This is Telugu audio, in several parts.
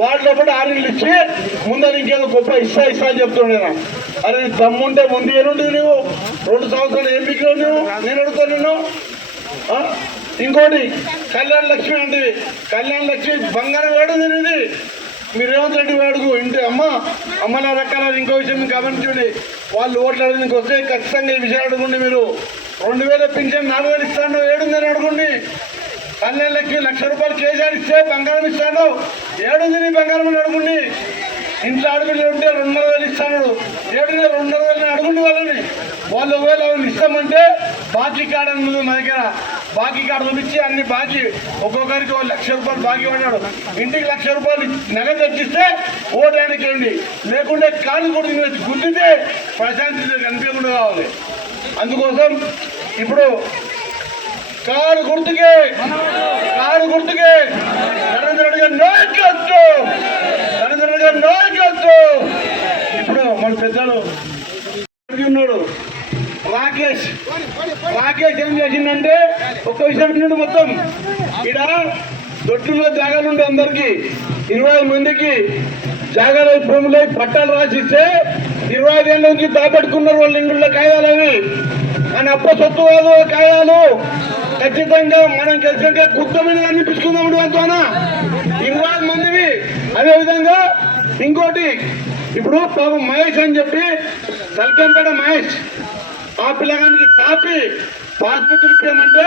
వాటిలో కూడా 6 ఇళ్ళు ఇచ్చి ముందర ఇంకేదో గొప్ప ఇస్తా అని చెప్తుండేనా. అరే దమ్ముంటే ముందు ఏనుంటుంది నువ్వు 2 సంవత్సరాలు ఏం పిక్కిలో నువ్వు, నేను అడుగుతాను నిన్ను. ఇంకోటి కళ్యాణ లక్ష్మి అంటే కళ్యాణ లక్ష్మి బంగారం వేడు తినేది మీ రేవంత్ రెడ్డి వేడుకు ఇంటి అమ్మల రకాల ఇంకో విషయం గమనించండి. వాళ్ళు ఓట్లు అడిగినకి వస్తే ఖచ్చితంగా ఈ విషయాలు అడుగుండి. మీరు 2000 పింఛన్ 4000 ఇస్తాను, 7,000 అడుగుండి. కళ్యాణ లక్ష్మి ₹1,00,000 కేజీఆర్ ఇస్తే బంగారం ఇస్తాను, 7,000 బంగారం అడుగుండి. ఇంట్లో అడుగులు ఉంటే 2,500 ఇస్తాడు, 7,200 అడుగుండి వాళ్ళని. వాళ్ళు ఒకవేళ వాళ్ళు ఇస్తామంటే బాకీ కార్డు అన్నది మా దగ్గర, బాకీ కార్డు చూపించి అన్ని బాకీ ఒక్కొక్కరికి ₹1,00,000 బాకీ పడ్డాడు. ఇంటికి ₹1,00,000 నగదు తెచ్చిస్తే ఓటానికి రండి, లేకుంటే కాలు కొడుకు గుర్తితే ప్రశాంతి కనిపించకుండా కావాలి. అందుకోసం ఇప్పుడు కారు గుర్తుకే నరేంద్ర రెడ్డి గారి నాయకత్వం, నరేంద్ర రెడ్డి గారి నాయకత్వం. ఇప్పుడు మన పెద్దలు ఉన్నాడు రాకేష్ ఏం చేసిందంటే ఒక్క విషయం నుండి మొత్తం ఇక్కడ దొడ్డులో జాగాలుండే అందరికి 20 మందికి జాగాల భూములు పట్టాలు రాసిస్తే 25 ఏళ్ళ నుంచి దాపెట్టుకున్నారు వాళ్ళ ఇంట్లో కాగితాలు. అవి కానీ అప్ప సొత్తు కాదు కాగితాలు. ఖచ్చితంగా మనం కలిసినాక గుర్త మీద అనిపించుకుందాం అంతోనా 20 మందివి. అదేవిధంగా ఇంకోటి ఇప్పుడు పాపం మహేష్ అని చెప్పి తలకంపేట మహేష్, ఆ పిల్లగానికి కాపీ పాస్బుక్ ఇచ్చామంటే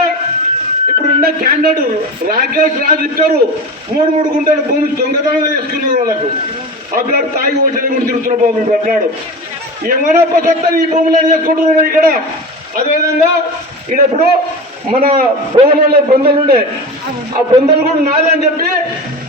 ఇప్పుడున్న క్యాండిడేట్ రాకేష్ రాజు ఇచ్చారు 3 గుంటల భూమి దొంగతనంగా చేసుకున్నారు వాళ్ళకు. ఆ పిల్లాడు తాగి ఓటలు కూడా తిరుగుతున్నారు బాబు. పిల్లాడు ఏమైనా చెప్తాను ఈ భూములను చేసుకుంటున్నారు ఇక్కడ. అదేవిధంగా ఇప్పుడు మన భూములలో బొందలు ఉండే, ఆ బొందలు కూడా నాదని చెప్పి